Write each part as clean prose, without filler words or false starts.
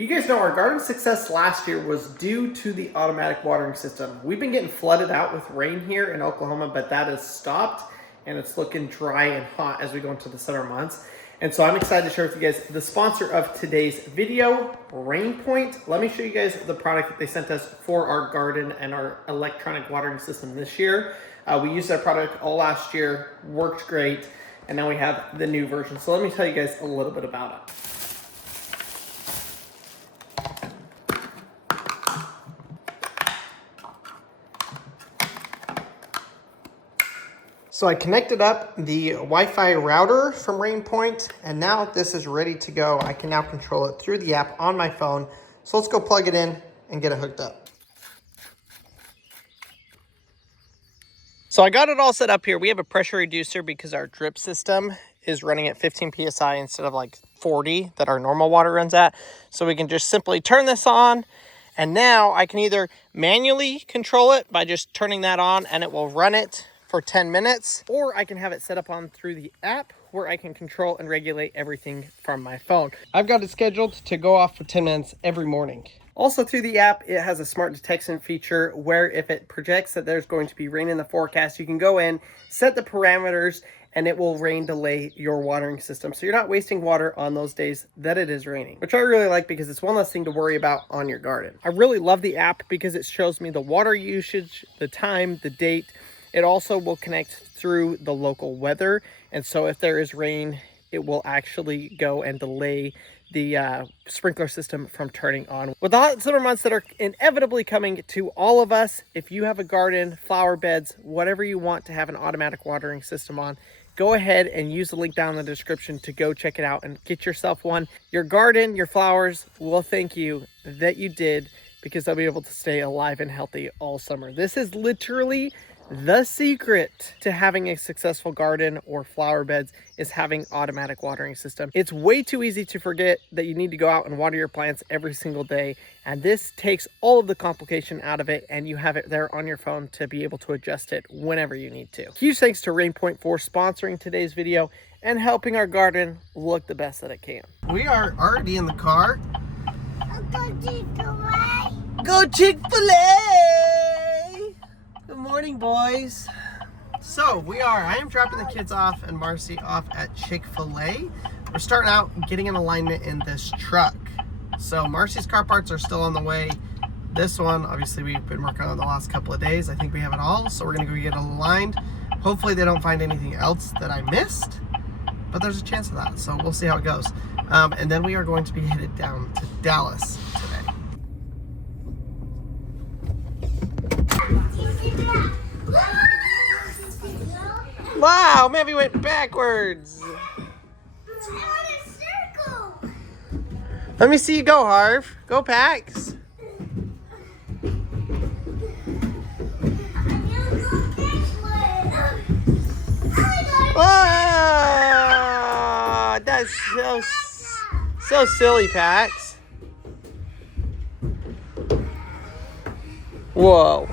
You guys know our garden success last year was due to the automatic watering system. We've been getting flooded out with rain here in Oklahoma, but that has stopped and it's looking dry and hot as we go into the summer months. And so I'm excited to share with you guys the sponsor of today's video, Rainpoint. Let me show you guys the product that they sent us for our garden and our electronic watering system this year. We used that product all last year, worked great, and now we have the new version. So let me tell you guys a little bit about it. So I connected up the Wi-Fi router from Rainpoint, and now this is ready to go. I can now control it through the app on my phone. So let's go plug it in and get it hooked up. So I got it all set up here. We have a pressure reducer because our drip system is running at 15 PSI instead of like 40 that our normal water runs at. So we can just simply turn this on, and now I can either manually control it by just turning that on and it will run it for 10 minutes, or I can have it set up on through the app where I can control and regulate everything from my phone. I've got it scheduled to go off for 10 minutes every morning. Also through the app, it has a smart detection feature where if it projects that there's going to be rain in the forecast, you can go in, set the parameters, and it will rain delay your watering system. So you're not wasting water on those days that it is raining, which I really like because it's one less thing to worry about on your garden. I really love the app because it shows me the water usage, the time, the date. It also will connect through the local weather. And so if there is rain, it will actually go and delay the sprinkler system from turning on. With the hot summer months that are inevitably coming to all of us, if you have a garden, flower beds, whatever you want to have an automatic watering system on, go ahead and use the link down in the description to go check it out and get yourself one. Your garden, your flowers will thank you that you did, because they'll be able to stay alive and healthy all summer. This is literally the secret to having a successful garden or flower beds, is having automatic watering system. It's way too easy to forget that you need to go out and water your plants every single day. And this takes all of the complication out of it, and you have it there on your phone to be able to adjust it whenever you need to. Huge thanks to Rainpoint for sponsoring today's video and helping our garden look the best that it can. We are already in the car. Go Chick-fil-A! Good morning, boys. So I am dropping the kids off and Marcy off at Chick-fil-A. We're starting out getting an alignment in this truck. So Marcy's car parts are still on the way. This one, obviously we've been working on it the last couple of days. I think we have it all. So we're gonna go get it aligned. Hopefully they don't find anything else that I missed, but there's a chance of that. So we'll see how it goes. And then we are going to be headed down to Dallas today. Wow, maybe went backwards. Let me see you go, Harv. Go, Pax. Oh, that's so silly, Pax. Whoa.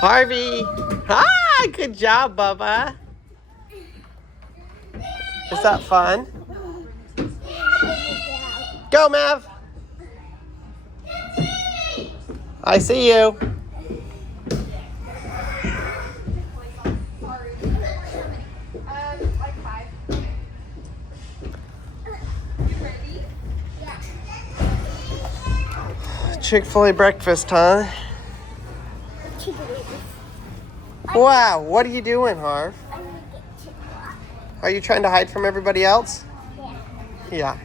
Harvey. Hi, good job, Bubba. Is that fun? Go, Mav. I see you. Chick-fil-A breakfast, huh? Wow, what are you doing, Harv? Are you trying to hide from everybody else? Yeah.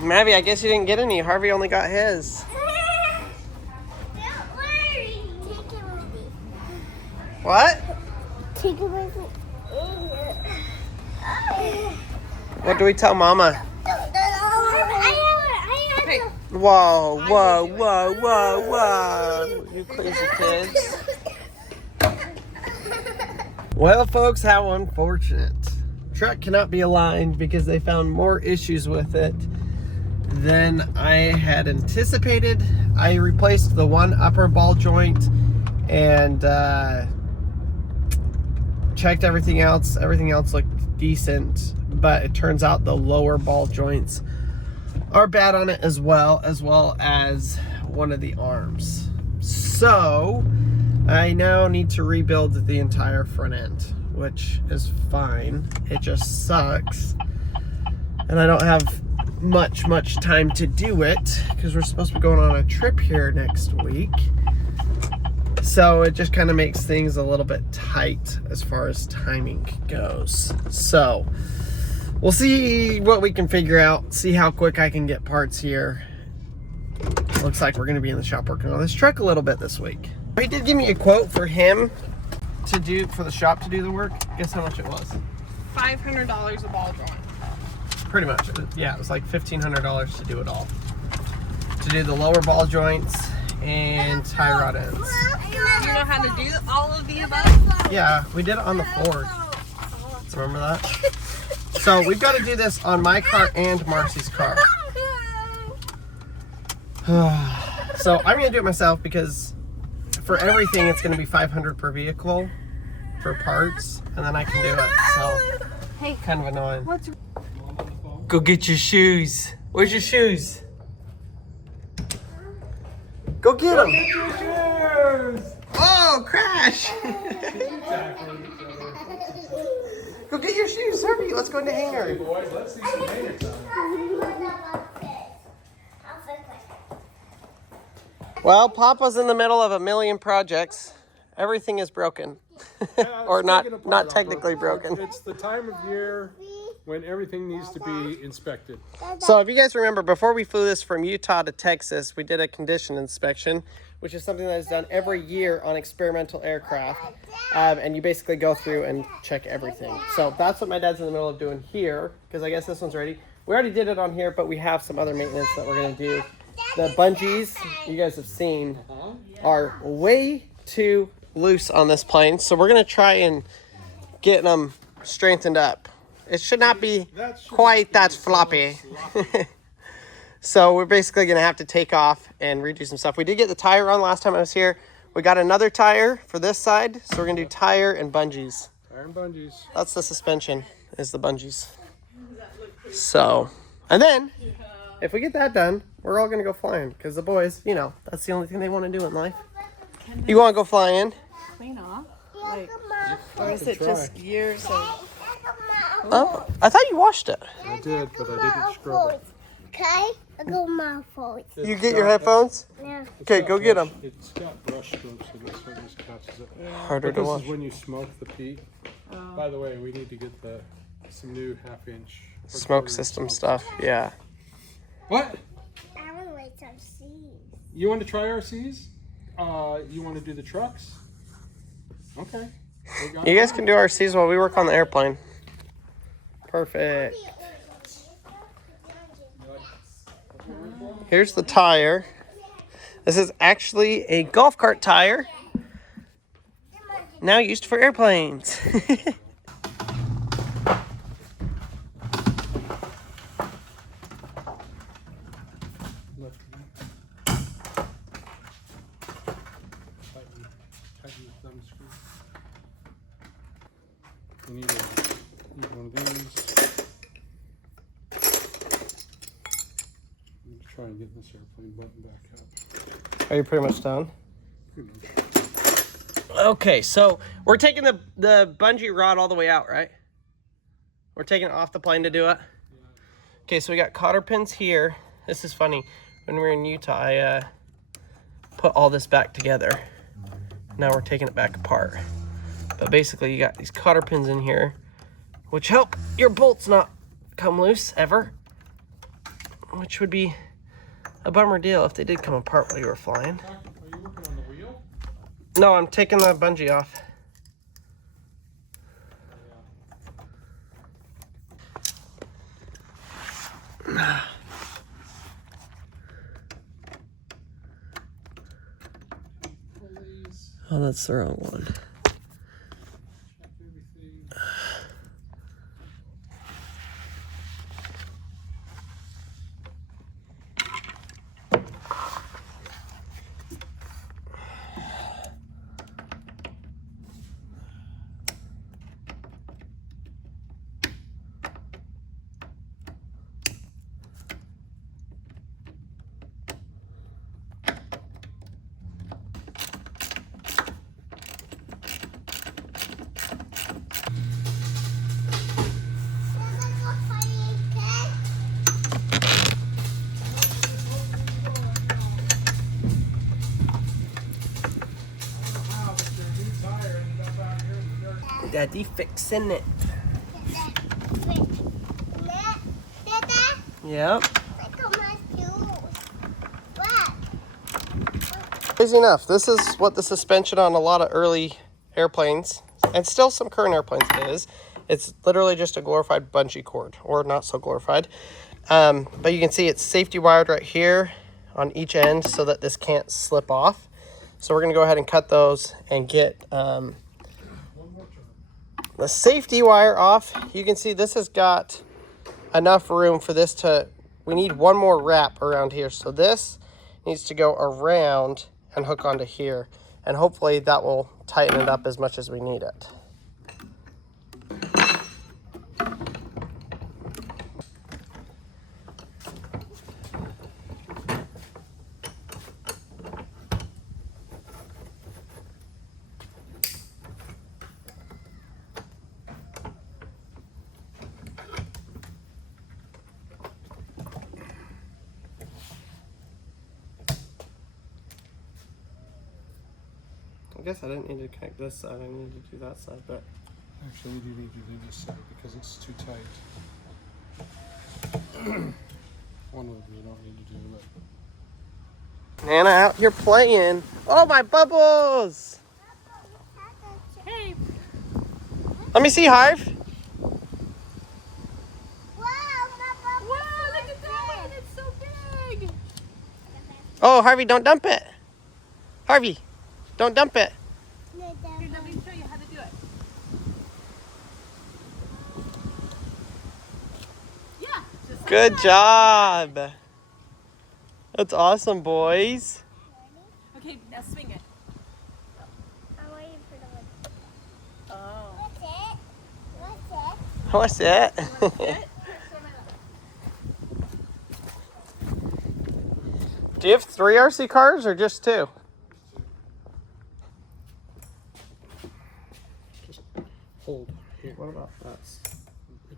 Maybe, I guess you didn't get any. Harvey only got his. Don't worry. Take it with me. What? Take it with me. What do we tell Mama? Whoa, whoa, whoa, whoa, whoa. You crazy kids. Well, folks, how unfortunate. Truck cannot be aligned because they found more issues with it than I had anticipated. I replaced the one upper ball joint and checked everything else. Everything else looked decent, but it turns out the lower ball joints are bad on it as well as one of the arms. So I now need to rebuild the entire front end, which is fine. It just sucks. And I don't have much time to do it because we're supposed to be going on a trip here next week. So it just kind of makes things a little bit tight as far as timing goes. So we'll see what we can figure out, see how quick I can get parts here. Looks like we're going to be in the shop working on this truck a little bit this week. He did give me a quote for him to do, for the shop to do the work. Guess how much it was? $500 a ball joint. Pretty much. Yeah, it was like $1,500 to do it all. To do the lower ball joints and tie rod ends. You know how to do all of the above? Yeah, we did it on the Ford. Remember that? So we've got to do this on my car and Marcy's car. So I'm going to do it myself because for everything it's going to be $500 per vehicle for parts, and then I can do it. So Hey, kind of annoying. what's Go get your shoes. Where's your shoes? Go get them. Get your shoes! Oh, crash. Go get your shoes, Herbie. Let's go into hangar. Boys, let's see some hanger time. Well, Papa's in the middle of a million projects. Everything is broken. Or not technically broken. It's the time of year when everything needs to be inspected. So if you guys remember, before we flew this from Utah to Texas, we did a condition inspection, which is something that is done every year on experimental aircraft. And you basically go through and check everything. So that's what my dad's in the middle of doing here, because I guess this one's ready. We already did it on here, but we have some other maintenance that we're going to do. The bungees, you guys have seen, are way too loose on this plane. So we're going to try and get them strengthened up. It should not be quite that floppy. So we're basically going to have to take off and redo some stuff. We did get the tire on last time I was here. We got another tire for this side. So we're going to do tire and bungees. Tire and bungees. That's the suspension, is the bungees. So, and then if we get that done, we're all going to go flying. Because the boys, you know, that's the only thing they want to do in life. You want to go flying? clean off? Like, or is it just years of... Oh, I thought you washed it. I did, but I didn't scrub it. Okay, I got my phone. You get your headphones? Yeah. Okay, go get them. It's got brush strokes, so that's what just catches it. Harder But to this wash. is when you smoke the peat. By the way, we need to get some new half-inch Smoke system stuff, yeah. What? I want to wait some seeds. You want to try RCs? You want to do the trucks? Okay. We got You guys it. can do RCs while we work on the airplane. Perfect. Here's the tire. This is actually a golf cart tire, now used for airplanes. Left hand. Tighten the thumb screw. You need one of these. I'm try and get this airplane button back up. Are you pretty much done? Pretty much. Okay, so we're taking the bungee rod all the way out, right? We're taking it off the plane to do it? Okay, so we got cotter pins here. This is funny. When we were in Utah, I put all this back together. Now we're taking it back apart. But basically, you got these cotter pins in here, which help your bolts not come loose, ever. Which would be a bummer deal if they did come apart while you were flying. Are you working on the wheel? No, I'm taking the bungee off. Pulleys, Oh, that's the wrong one. check everything. Daddy fixing it. Yep. Crazy enough, this is what the suspension on a lot of early airplanes, and still some current airplanes is. It's literally just a glorified bungee cord, or not so glorified. But you can see it's safety wired right here on each end so that this can't slip off. So we're gonna go ahead and cut those and get the safety wire off. You can see this has got enough room for this to, we need one more wrap around here. So this needs to go around and hook onto here. And hopefully that will tighten it up as much as we need it. I guess I didn't need to connect this side, I need to do that side, but... Actually, you do need to do this side because it's too tight. One of them you don't need to do, but... Nana out here playing. Oh, my bubbles! Hey. Let me see, Hive. Wow, look at that one. It's so big. Oh, Harvey, don't dump it. Harvey, don't dump it. Here, let me show you how to do it. Yeah. Just like Good that. job. That's awesome, boys. Okay, now swing it. Oh. What's that? It? Do you have 3 RC cars or just 2? Just hold here. What about that?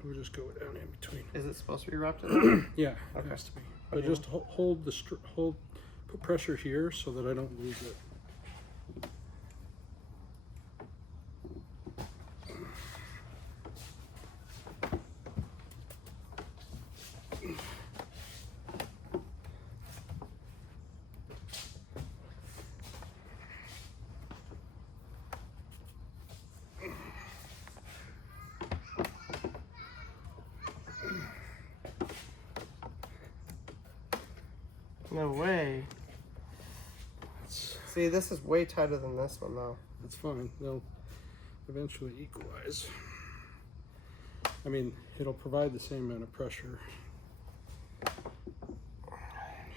We'll just go down in between. Is it supposed to be wrapped in? Yeah, it has to be. But just hold the put pressure here so that I don't lose it. No way. See, this is way tighter than this one, though. That's fine. They'll eventually equalize. I mean, it'll provide the same amount of pressure.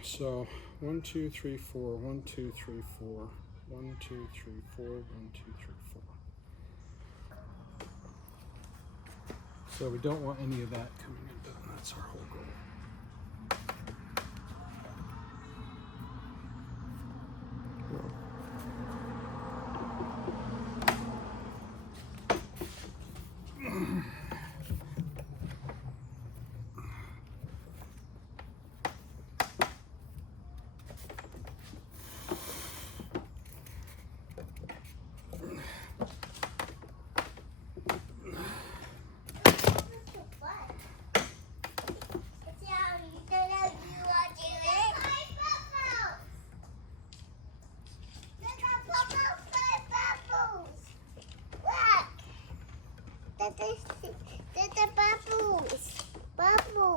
So 1, 2, 3, 4, 1, 2, 3, 4, 1, 2, 3, 4, 1, 2, 3, 4. So we don't want any of that coming in. That's our whole goal.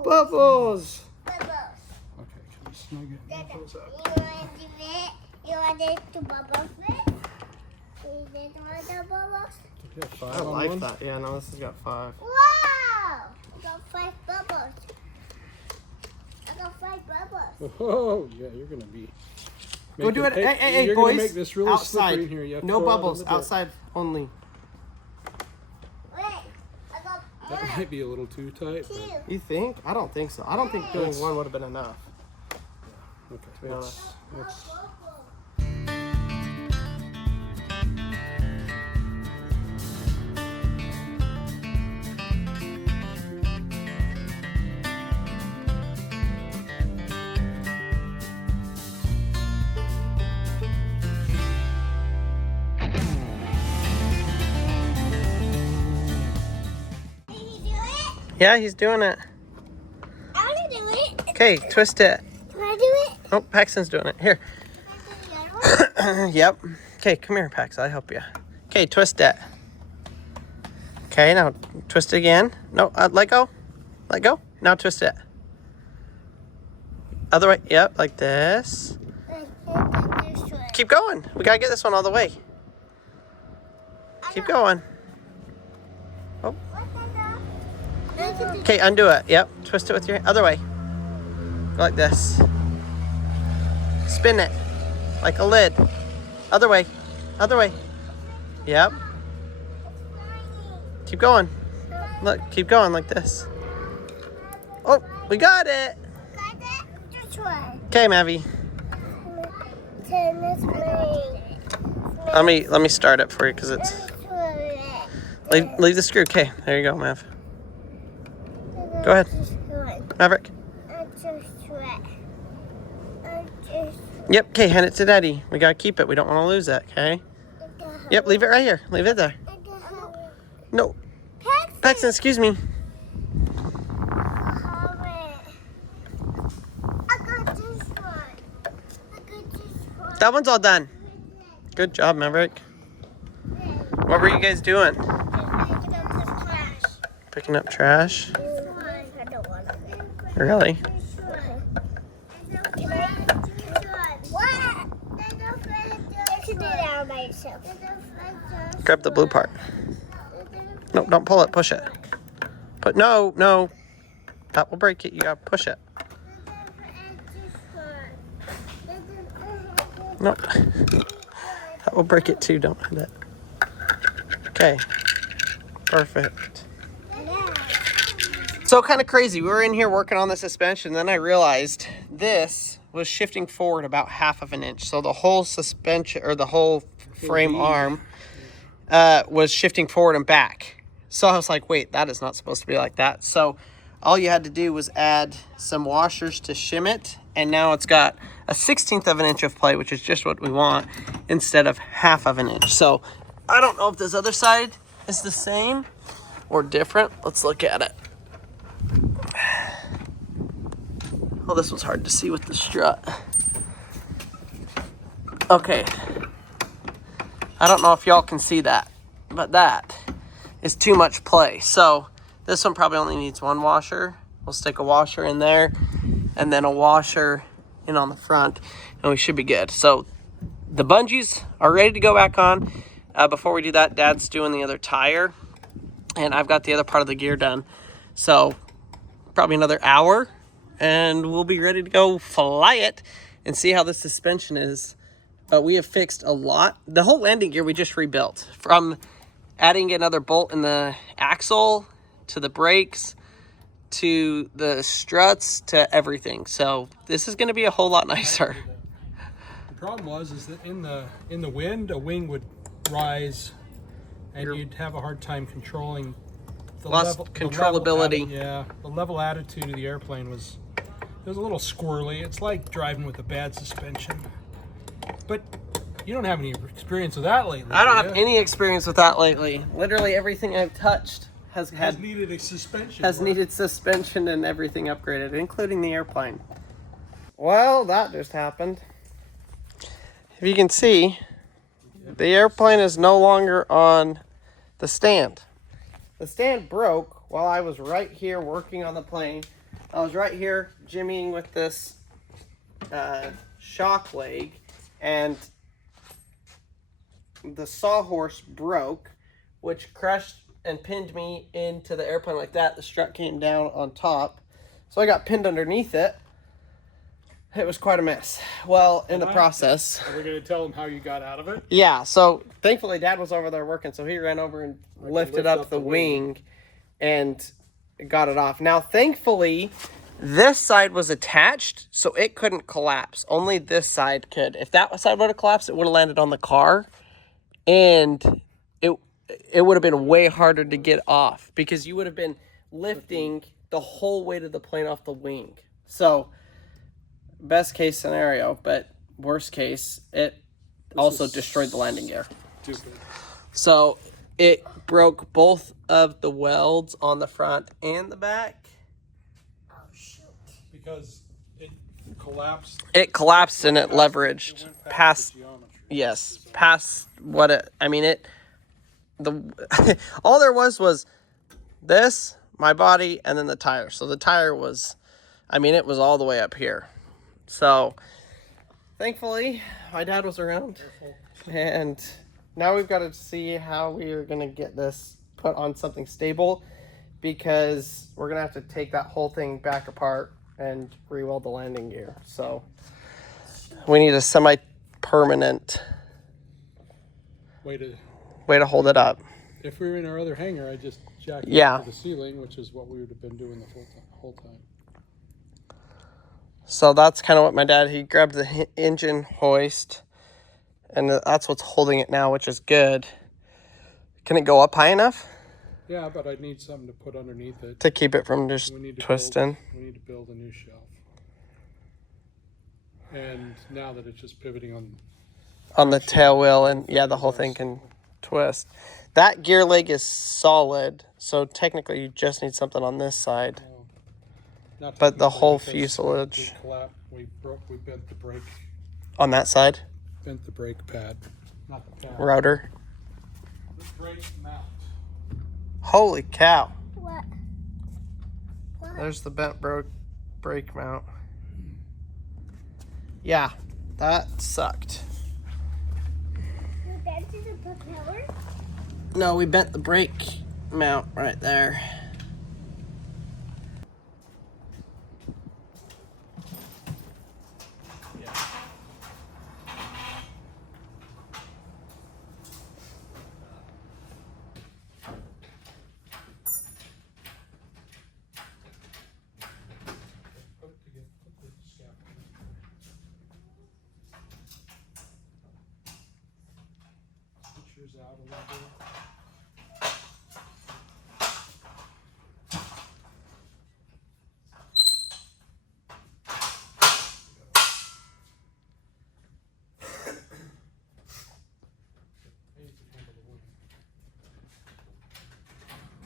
Bubbles! Okay, can we snug it? Get those up. You want it to bubble fit? Is it want the bubbles? Do you have 5 I on like one? that. Yeah, no, this has got 5. Wow! I got 5 bubbles. I got 5 bubbles. Oh, yeah, you're gonna be. Go do it. Hey, you're boys. gonna make this really slippery outside. in here. You have to No go out bubbles. in the dirt. Outside only. Wait, I got That 1, might be a little too tight. 2. But, You think? I don't think so. I don't think doing Let's- 1 would have been enough. okay, be honest. let's Yeah, he's doing it. I want to do it. Okay, twist it. Can I do it? Oh, Paxton's doing it. Here. Can I do the other one? Yep. Okay, come here, Pax. I'll help you. Okay, twist it. Okay, now twist it again. No, let go. Let go. Now twist it. Other way. Yep, like this. Keep going. We gotta get this one all the way. Keep going. Oh. Okay, undo it. Yep. Twist it with your other way. Go like this. Spin it. Like a lid. Other way. Other way. Yep. Keep going. Look, keep going like this. Oh, we got it. Okay, Mavi. Let me start it for you because it's leave the screw. Okay, there you go, Mav. Go ahead, Maverick. Yep. Okay, hand it to Daddy. We gotta keep it. We don't want to lose it. Okay. Yep. Leave it right here. Leave it there. No. Paxton, excuse me. That one's all done. Good job, Maverick. What were you guys doing? Picking up trash? Really? Grab the blue part. No, don't pull it. Push it. No. That will break it. You gotta push it. Nope. That will break it too. Don't hit it. Okay. Perfect. So kind of crazy. We were in here working on the suspension. Then I realized this was shifting forward about 1/2 of an inch. So the whole suspension or the whole frame arm was shifting forward and back. So I was like, wait, that is not supposed to be like that. So all you had to do was add some washers to shim it. And now it's got a 1/16 of an inch of play, which is just what we want, instead of 1/2 of an inch. So I don't know if this other side is the same or different. Let's look at it. Oh, this was hard to see with the strut. Okay. I don't know if y'all can see that, but that is too much play. So this one probably only needs one washer. We'll stick a washer in there and then a washer in on the front, and we should be good. So the bungees are ready to go back on. Before we do that, Dad's doing the other tire, and I've got the other part of the gear done. So probably another hour, and we'll be ready to go fly it and see how the suspension is. But we have fixed a lot. The whole landing gear we just rebuilt, from adding another bolt in the axle to the brakes to the struts to everything. So this is going to be a whole lot nicer. The problem is that in the wind, a wing would rise, and you'd have a hard time controlling the controllability. The level attitude of the airplane was a little squirrely. It's like driving with a bad suspension. But you don't have any experience with that lately. I don't have any experience with that lately. Literally everything I've touched has needed a suspension. Needed suspension and everything upgraded, including the airplane. Well, that just happened. If you can see, the airplane is no longer on the stand. The stand broke while I was right here working on the plane. I was right here jimmying with this shock leg, and the sawhorse broke, which crushed and pinned me into the airplane like that. The strut came down on top, so I got pinned underneath it. It was quite a mess. Well, in the process... Are we going to tell them how you got out of it? Yeah, so thankfully Dad was over there working, so he ran over and lifted up the wing and got it off. Now, thankfully, this side was attached, so it couldn't collapse. Only this side could. If that side would have collapsed, it would have landed on the car, and it would have been way harder to get off because you would have been lifting the whole weight of the plane off the wing. So, best case scenario, but worst case, it also destroyed the landing gear. Stupid. So, it broke both of the welds on the front and the back. Oh, shoot. Because it collapsed. It collapsed and it It went leveraged past the geometry. yes, So- past what it, I mean, it, the, all there was this, my body, and then the tire. So the tire was, I mean, it was all the way up here. So thankfully my dad was around, and now we've got to see how we are going to get this put on something stable, because we're going to have to take that whole thing back apart and re-weld the landing gear. So we need a semi-permanent Way to hold it up. if we were in our other hangar, I just jacked it Yeah. up to the ceiling, which is what we would have been doing the whole time. So that's kind of what my dad, he grabbed the engine hoist, and that's what's holding it now, which is good. Can it go up high enough Yeah, but I'd need something to put underneath it. to keep it from just We need to twisting? we need to build a new shelf. And now that it's just pivoting On the tail wheel, and yeah, the whole thing can twist. That gear leg is solid, so technically you just need something on this side. not But the technically, whole because fuselage we bent the brake on that side, pad. Not the pad. rotor. The brake mount. Holy cow. What? What? There's the bent brake mount. Yeah, that sucked. You dented the propeller? No, we bent the brake mount right there. Pictures out a little bit.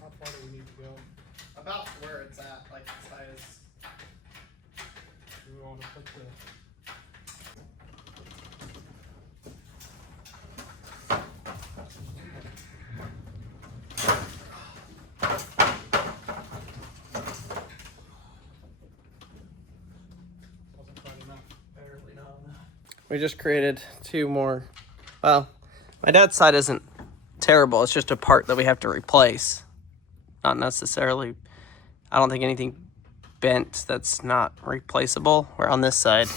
How far do we need to go? About where it's at, like the size. Do we want to put the wasn't quite enough. Barely not enough. We just created two more. Well, my dad's side isn't terrible. It's just a part that we have to replace. Not necessarily, I don't think anything bent that's not replaceable. We're on this side.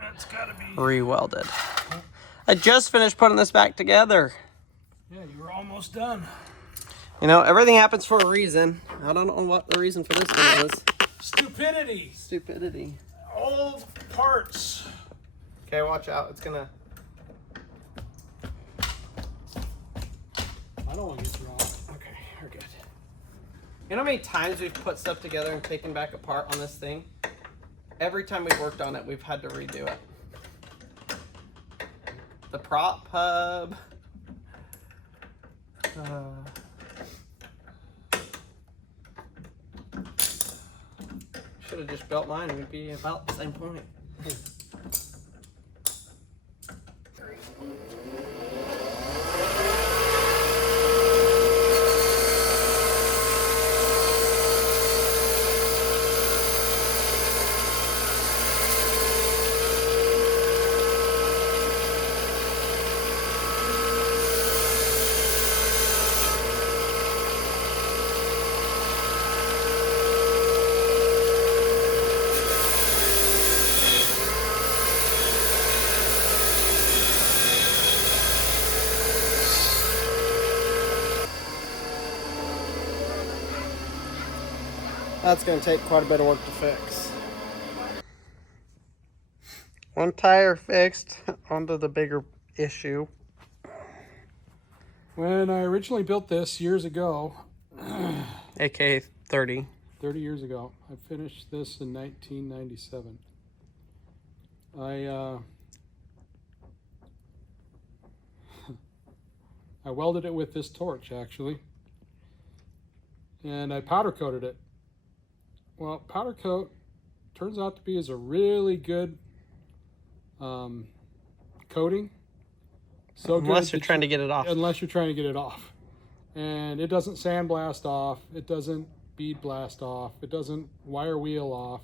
That's gotta be. Re-welded. I just finished putting this back together. Yeah, you were almost done. You know, everything happens for a reason. I don't know what the reason for this one was. Stupidity. Stupidity. Old parts. Okay, watch out. It's gonna... I don't want to get you wrong. Okay, we're good. You know how many times we've put stuff together and taken back apart on this thing? Every time we've worked on it, we've had to redo it. The prop hub. Should have just built mine. We'd be about the same point. That's going to take quite a bit of work to fix. One tire fixed, onto the bigger issue. When I originally built this years ago, AKA 30. 30 years ago, I finished this in 1997. I welded it with this torch actually, and I powder coated it. Well, powder coat turns out to be a really good coating. So Unless good you're trying to get it off. Unless you're trying to get it off. And it doesn't sandblast off. It doesn't bead blast off. It doesn't wire wheel off.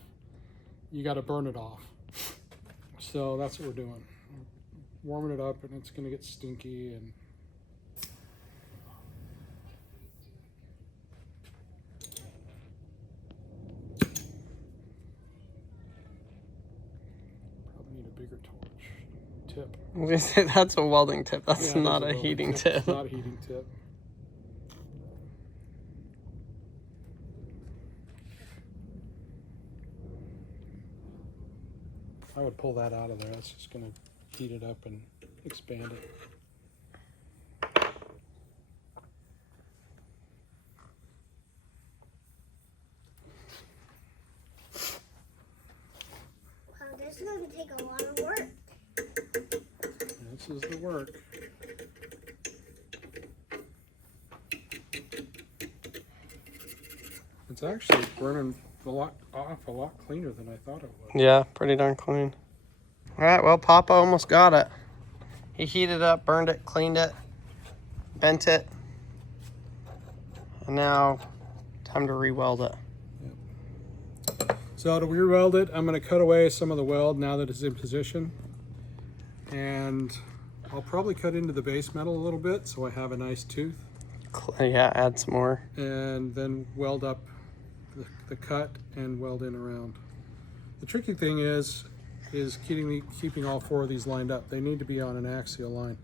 You got to burn it off. So that's what we're doing. Warming it up, and it's going to get stinky. And probably need a bigger torch tip. I was gonna say, that's a welding tip. That's Yeah, not it is a welding heating It's tip. not a heating tip. I would pull that out of there. That's just going to heat it up and expand it. Wow, this is going to take a lot of work. This is the work. It's actually burning a lot cleaner than I thought it would. Yeah, pretty darn clean. All right, well, Papa almost got it. He heated it up, burned it, cleaned it, bent it. And now, time to re-weld it. So to re-weld it, I'm going to cut away some of the weld now that it's in position. And I'll probably cut into the base metal a little bit so I have a nice tooth. Yeah, add some more. And then weld up the cut and weld in around. The tricky thing is keeping all four of these lined up. They need to be on an axial line.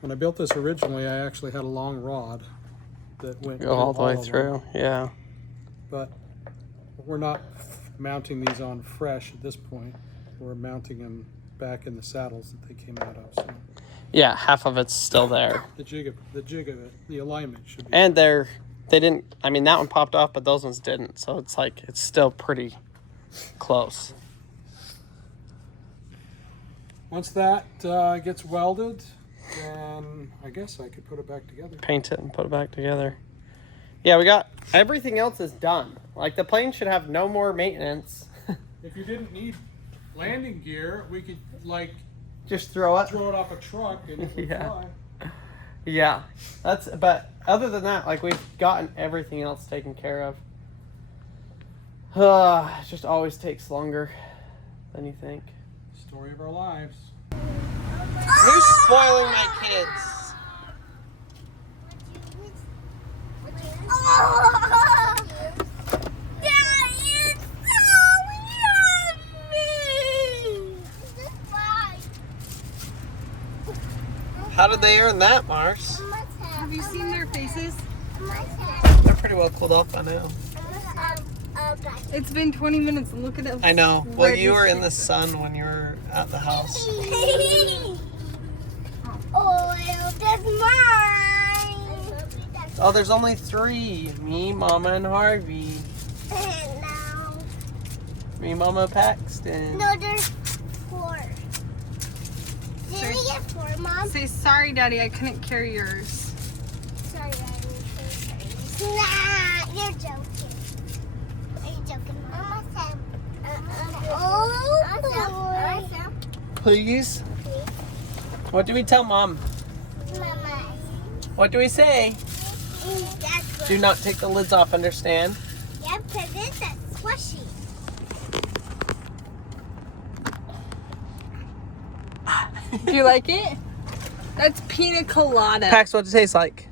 When I built this originally, I actually had a long rod that went Go all the way of them. through, yeah. But we're not mounting these on fresh at this point. We're mounting them back in the saddles that they came out of. So Yeah, half of it's still there. the jig of it, the alignment should be. And they didn't, I mean, that one popped off, but those ones didn't. So it's like, it's still pretty close. Once that gets welded, then I guess I could put it back together. Paint it and put it back together. Yeah, we got, everything else is done. Like, the plane should have no more maintenance. If you didn't need landing gear, we could like Just throw it. throw it off a truck and it would Yeah. fly. Yeah, but other than that, like, we've gotten everything else taken care of. It just always takes longer than you think. Story of our lives. Who's spoiling my kids? Oh, Daddy, it's so yummy. This is fine. How did they earn that, Mars? Have you seen their faces? They're pretty well cooled off by now. It's been 20 minutes and look at it. I know. Well, Red you were in lipstick. the sun when you were at the house. Oh, that's mine. Oh, there's only 3. Me, Mama, and Harvey. No. Me, Mama, Paxton. No, there's 4. Did we get 4, Mom? Say sorry, Daddy, I couldn't carry yours. Sorry, Daddy. Nah, you're joking. Are you joking, Mom? Oh, Please? What do we tell Mom? Mama. What do we say? That's Do not take the lids off, understand? Yeah, because it's a squishy. Do you like it? That's pina colada. Pax, what does it taste like?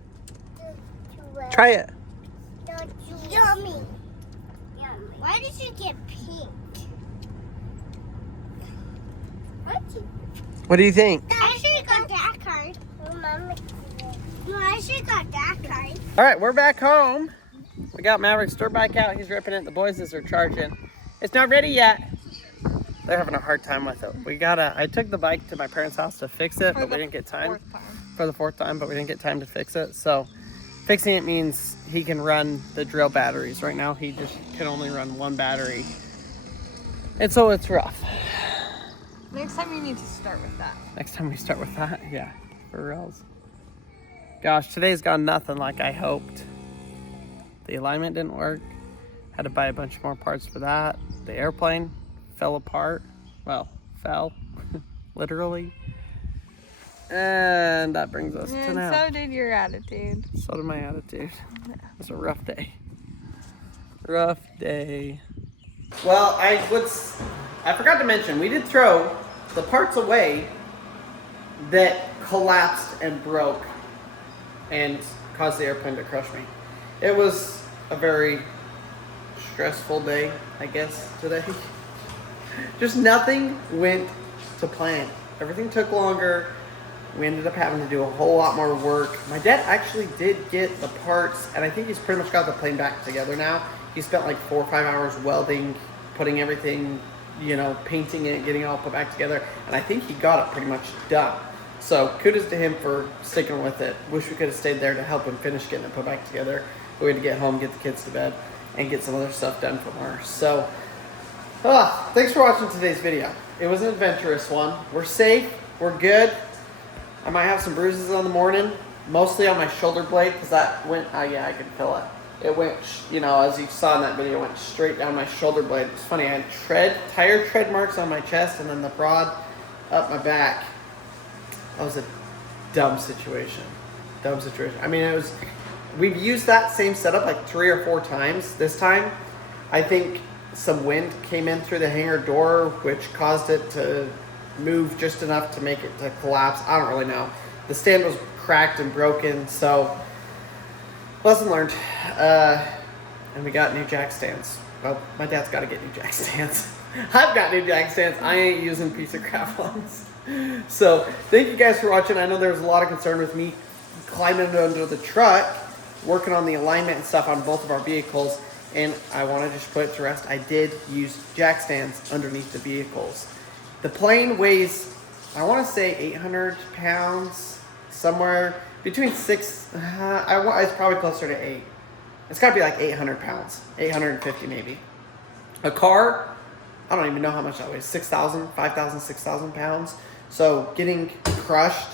Try it. Yummy. Why did you get pink? What do you think? I should have got that card. No, I should have got that card. All right, we're back home. We got Maverick's dirt bike out. He's ripping it. The boys are charging. It's not ready yet. They're having a hard time with it. I took the bike to my parents' house to fix it, but we didn't get time. For the 4th time, but we didn't get time to fix it. So fixing it means he can run the drill batteries. Right now, he just can only run 1 battery. And so it's rough. Next time you need to start with that. Next time we start with that, yeah, for reals. Gosh, today's gone nothing like I hoped. The alignment didn't work. Had to buy a bunch more parts for that. The airplane fell apart. Well, fell, literally. And that brings us to And now. so did your attitude. So did my attitude. It was a rough day. Rough day. Well, I forgot to mention, we did throw the parts away that collapsed and broke and caused the airplane to crush me. It was a very stressful day, I guess, today. Just nothing went to plan. Everything took longer. We ended up having to do a whole lot more work. My dad actually did get the parts, and I think he's pretty much got the plane back together now. He spent like 4 or 5 hours welding, putting everything, you know, painting it, getting it all put back together, and I think he got it pretty much done. So kudos to him for sticking with it. Wish we could have stayed there to help him finish getting it put back together. We had to get home, get the kids to bed, and get some other stuff done from her. So, thanks for watching today's video. It was an adventurous one. We're safe, we're good. I might have some bruises on the morning, mostly on my shoulder blade, because that went, oh yeah, I can feel it. It went, you know, as you saw in that video, it went straight down my shoulder blade. It's funny, I had tire tread marks on my chest and then the broad up my back. That was a dumb situation. Dumb situation. I mean, we've used that same setup like 3 or 4 times. This time, I think some wind came in through the hangar door, which caused it to move just enough to make it to collapse. I don't really know. The stand was cracked and broken, so lesson learned. And we got new jack stands. Well, my dad's got to get new jack stands. I've got new jack stands. I ain't using piece of crap ones. So thank you guys for watching. I know there was a lot of concern with me climbing under the truck, working on the alignment and stuff on both of our vehicles, and I want to just put it to rest. I did use jack stands underneath the vehicles. The plane weighs, I want to say 800 pounds, somewhere between 6, it's probably closer to 8. It's got to be like 800 pounds, 850 maybe. A car, I don't even know how much that weighs, 6,000, 5,000, 6,000 pounds. So getting crushed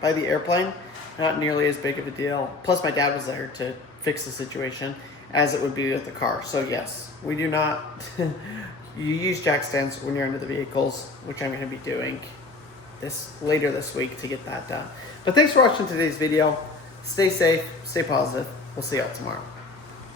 by the airplane, not nearly as big of a deal. Plus my dad was there to fix the situation as it would be with the car. So yes, we do not, you use jack stands when you're under the vehicles, which I'm going to be doing later this week to get that done. But thanks for watching today's video. Stay safe, stay positive. We'll see y'all tomorrow.